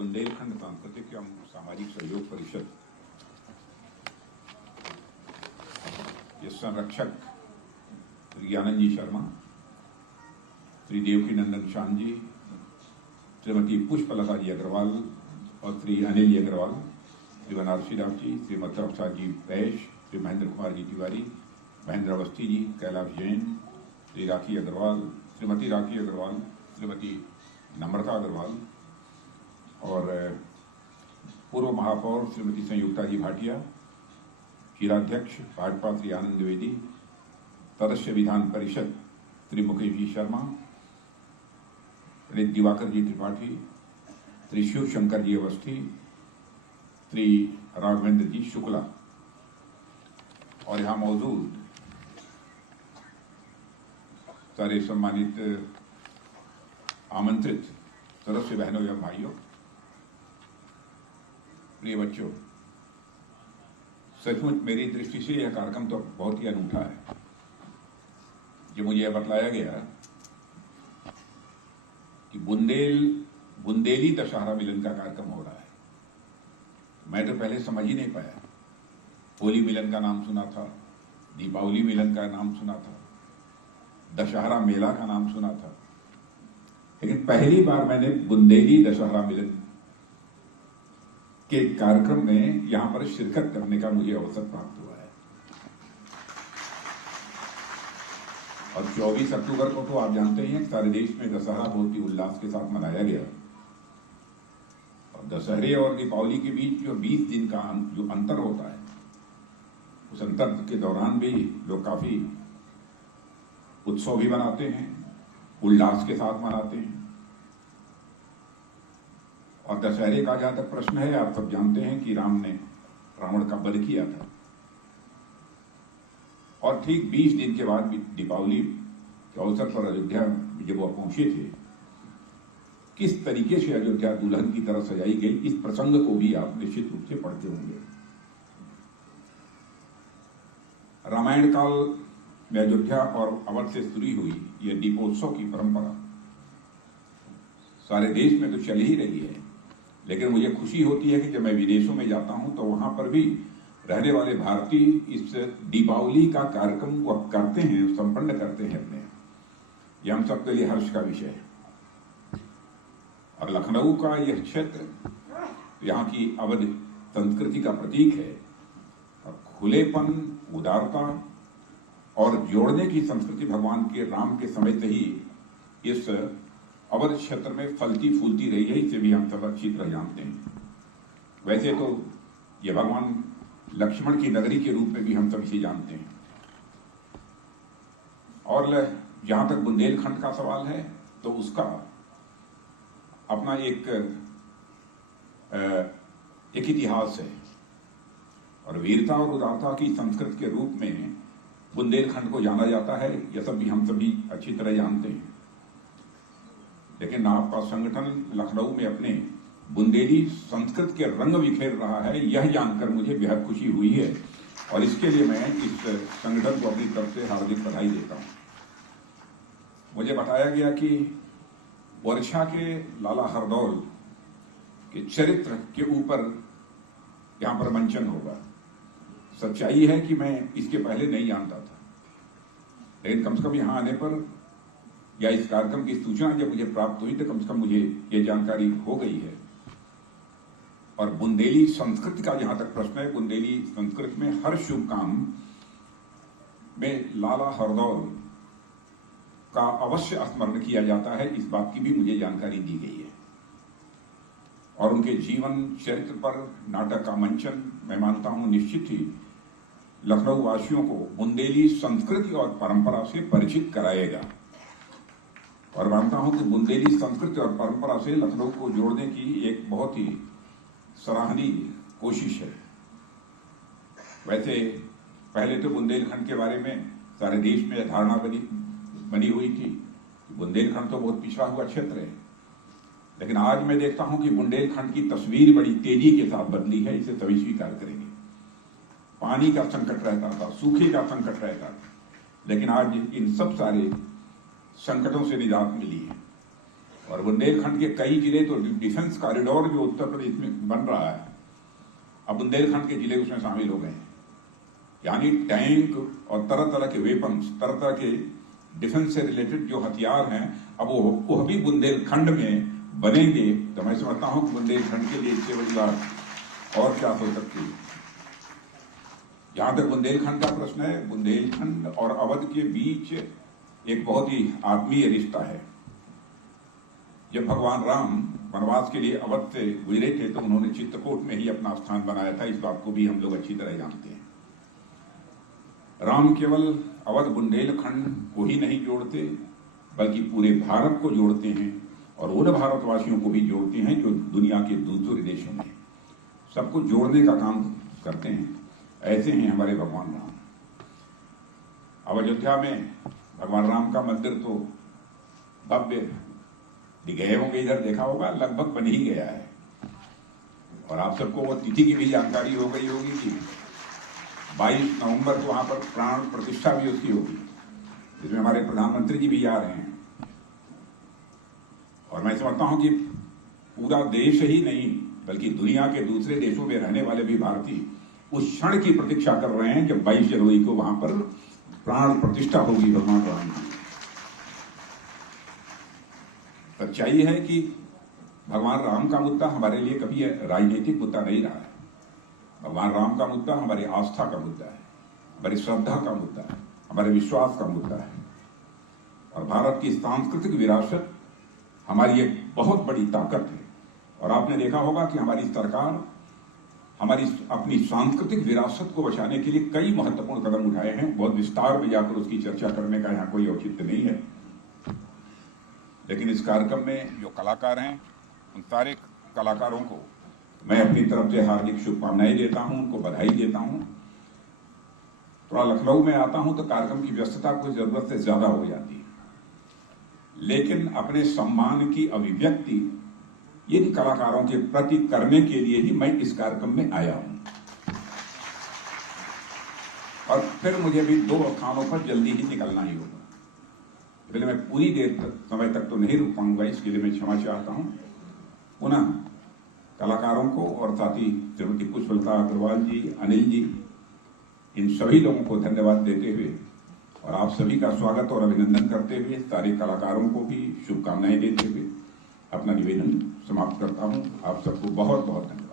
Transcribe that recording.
बुंदेलखंड सांस्कृतिक एवं सामाजिक सहयोग परिषद के संरक्षक श्री ज्ञानंद जी शर्मा, श्री देवकी नंदन शान जी, श्रीमती पुष्पलता जी अग्रवाल और श्री अनिल जी अग्रवाल, श्री बनारसी राव जी, श्री मथुरा जी पैश, श्री महेंद्र कुमार जी तिवारी, महेंद्र अवस्थी जी, कैलाश जैन, श्री राखी अग्रवाल, श्रीमती राखी अग्रवाल, श्रीमती नम्रता अग्रवाल और पूर्व महापौर श्रीमती संयुक्ता जी भाटिया, क्षीराध्यक्ष भाजपा श्री आनंद द्विवेदी, सदस्य विधान परिषद श्री मुकेश जी शर्मा, श्री दिवाकर जी त्रिपाठी, श्री शिव शंकर जी अवस्थी, श्री राघवेंद्र जी शुक्ला और यहाँ मौजूद सारे सम्मानित आमंत्रित सदस्य बहनों एवं भाइयों, प्रिय बच्चों, सचमुच मेरी दृष्टि से यह कार्यक्रम तो बहुत ही अनूठा है। जो मुझे यह बतलाया गया कि बुंदेली दशहरा मिलन का कार्यक्रम हो रहा है, मैं तो पहले समझ ही नहीं पाया। होली मिलन का नाम सुना था, दीपावली मिलन का नाम सुना था, दशहरा मेला का नाम सुना था, लेकिन पहली बार मैंने बुंदेली दशहरा मिलन के कार्यक्रम में यहां पर शिरकत करने का मुझे अवसर प्राप्त हुआ है। और 24 अक्टूबर को तो आप जानते हैं सारे देश में दशहरा बहुत ही उल्लास के साथ मनाया गया। और दशहरे और दीपावली के बीच जो 20 दिन का जो अंतर होता है, उस अंतर के दौरान भी लोग काफी उत्सव भी मनाते हैं, उल्लास के साथ मनाते हैं। और दशहरे का जहां तक प्रश्न है, आप सब जानते हैं कि राम ने रावण का वध किया था और ठीक 20 दिन के बाद दीपावली के अवसर पर अयोध्या जब वो पहुंचे थे, किस तरीके से अयोध्या दुल्हन की तरह सजाई गई, इस प्रसंग को भी आप निश्चित रूप से पढ़ते होंगे। रामायण काल में अयोध्या और अवध से शुरू हुई यह दीपोत्सव की परंपरा सारे देश में तो चल ही रही है, लेकिन मुझे खुशी होती है कि जब मैं विदेशों में जाता हूं तो वहां पर भी रहने वाले भारतीय इस दीपावली का कार्यक्रम वो करते हैं, संपन्न करते हैं अपने। यह हम सबके लिए हर्ष का विषय है। और लखनऊ का यह क्षेत्र यहाँ की अवध संस्कृति का प्रतीक है और खुलेपन, उदारता और जोड़ने की संस्कृति भगवान के राम के समय से ही इस अवध क्षेत्र में फलती फूलती रही है। इसे भी हम सब अच्छी तरह जानते हैं। वैसे तो ये भगवान लक्ष्मण की नगरी के रूप में भी हम सब इसे जानते हैं। और जहां तक बुंदेलखंड का सवाल है तो उसका अपना एक इतिहास है और वीरता और उदारता की संस्कृति के रूप में बुंदेलखंड को जाना जाता है। यह सब भी हम सभी अच्छी तरह जानते हैं। लेकिन आपका संगठन लखनऊ में अपने बुंदेली संस्कृत के रंग बिखेर रहा है, यह जानकर मुझे बेहद खुशी हुई है और इसके लिए मैं इस संगठन को अपनी तरफ से हार्दिक बधाई देता हूं। मुझे बताया गया कि वर्षा के लाला हरदौल के चरित्र के ऊपर यहां पर मंचन होगा। सच्चाई है कि मैं इसके पहले नहीं जानता था, लेकिन कम से कम यहां आने पर या इस कार्यक्रम की सूचना जब मुझे प्राप्त हुई तो कम से कम मुझे ये जानकारी हो गई है। और बुंदेली संस्कृति का जहां तक प्रश्न है, बुंदेली संस्कृति में हर शुभ काम में लाला हरदौल का अवश्य स्मरण किया जाता है, इस बात की भी मुझे जानकारी दी गई है। और उनके जीवन चरित्र पर नाटक का मंचन मैं मानता हूं निश्चित ही लखनऊ वासियों को बुंदेली संस्कृति और परंपरा से परिचित कराएगा। और मानता हूं कि बुंदेली संस्कृति और परंपरा से लखनऊ को जोड़ने की एक बहुत ही सराहनीय कोशिश है। वैसे पहले तो बुंदेलखंड के बारे में सारे देश में धारणा बनी हुई थी कि बुंदेलखंड तो बहुत पिछड़ा हुआ क्षेत्र है, लेकिन आज मैं देखता हूं कि बुंदेलखंड की तस्वीर बड़ी तेजी के साथ बदली है। इसे सभी स्वीकार करेंगे। पानी का संकट रहता था, सूखे का संकट रहता था, लेकिन आज इन सब सारे संकटों से निजात मिली है और बुंदेलखंड के कई जिले तो डिफेंस कॉरिडोर जो उत्तर प्रदेश में बन रहा है, अब बुंदेलखंड के जिले उसमें शामिल हो गए हैं। यानी टैंक और तरह तरह के वेपन्स, तरह तरह के डिफेंस से रिलेटेड जो हथियार हैं, अब वो भी बुंदेलखंड में बनेंगे। तो मैं समझता हूं कि बुंदेलखंड के लिए इससे बड़ी बात और क्या हो सकती है। जहां तक बुंदेलखंड का प्रश्न है, बुंदेलखंड और अवध के बीच एक बहुत ही आत्मीय रिश्ता है। जब भगवान राम वनवास के लिए अवध से गुजरे थे तो उन्होंने चित्रकूट में ही अपना स्थान बनाया था। इस बात को भी हम लोग अच्छी तरह जानते हैं। राम केवल अवध बुंदेलखंड को ही नहीं जोड़ते, बल्कि पूरे भारत को जोड़ते हैं और उन भारतवासियों को भी जोड़ते हैं जो दुनिया के दूसरे देशों में, सबको जोड़ने का काम करते हैं। ऐसे हैं हमारे भगवान राम। अब अयोध्या में भगवान राम का मंदिर तो भव्य, गए होंगे, इधर देखा होगा, लगभग बन ही गया है। और आप सबको वो तिथि की भी जानकारी हो गई होगी कि 22 नवंबर को वहां पर प्राण प्रतिष्ठा भी उसकी होगी, जिसमें हमारे प्रधानमंत्री जी भी आ रहे हैं। और मैं समझता हूं कि पूरा देश ही नहीं, बल्कि दुनिया के दूसरे देशों में रहने वाले भी भारतीय उस क्षण की प्रतीक्षा कर रहे हैं जब 22 जनवरी को वहां पर प्राण प्रतिष्ठा होगी भगवान राम की। सच्चाई है कि भगवान राम का मुद्दा हमारे लिए कभी राजनीतिक मुद्दा नहीं रहा है। भगवान राम का मुद्दा हमारी आस्था का मुद्दा है, हमारी श्रद्धा का मुद्दा है, हमारे विश्वास का मुद्दा है। और भारत की सांस्कृतिक विरासत हमारी एक बहुत बड़ी ताकत है। और आपने देखा होगा कि हमारी सरकार हमारी अपनी सांस्कृतिक विरासत को बचाने के लिए कई महत्वपूर्ण कदम उठाए हैं। बहुत विस्तार में जाकर उसकी चर्चा करने का यहाँ कोई औचित्य नहीं है, लेकिन इस कार्यक्रम में जो कलाकार हैं, उन सारे कलाकारों को मैं अपनी तरफ से हार्दिक शुभकामनाएं देता हूं, उनको बधाई देता हूं। थोड़ा लखनऊ में आता हूं तो कार्यक्रम की व्यस्तता कुछ जरूरत से ज्यादा हो जाती है, लेकिन अपने सम्मान की अभिव्यक्ति इन कलाकारों के प्रति करने के लिए ही मैं इस कार्यक्रम में आया हूं। और फिर मुझे भी 2 स्थानों पर जल्दी ही निकलना ही होगा। पहले मैं पूरी देर तक समय तक तो नहीं रुक पाऊंगा, इसके लिए मैं क्षमा चाहता हूं। पुनः कलाकारों को और साथ ही श्रीमती पुष्पलता अग्रवाल जी, अनिल जी, इन सभी लोगों को धन्यवाद देते हुए और आप सभी का स्वागत और अभिनंदन करते हुए, सारे कलाकारों को भी शुभकामनाएं देते हुए अपना निवेदन समाप्त करता हूं। आप सबको बहुत बहुत धन्यवाद।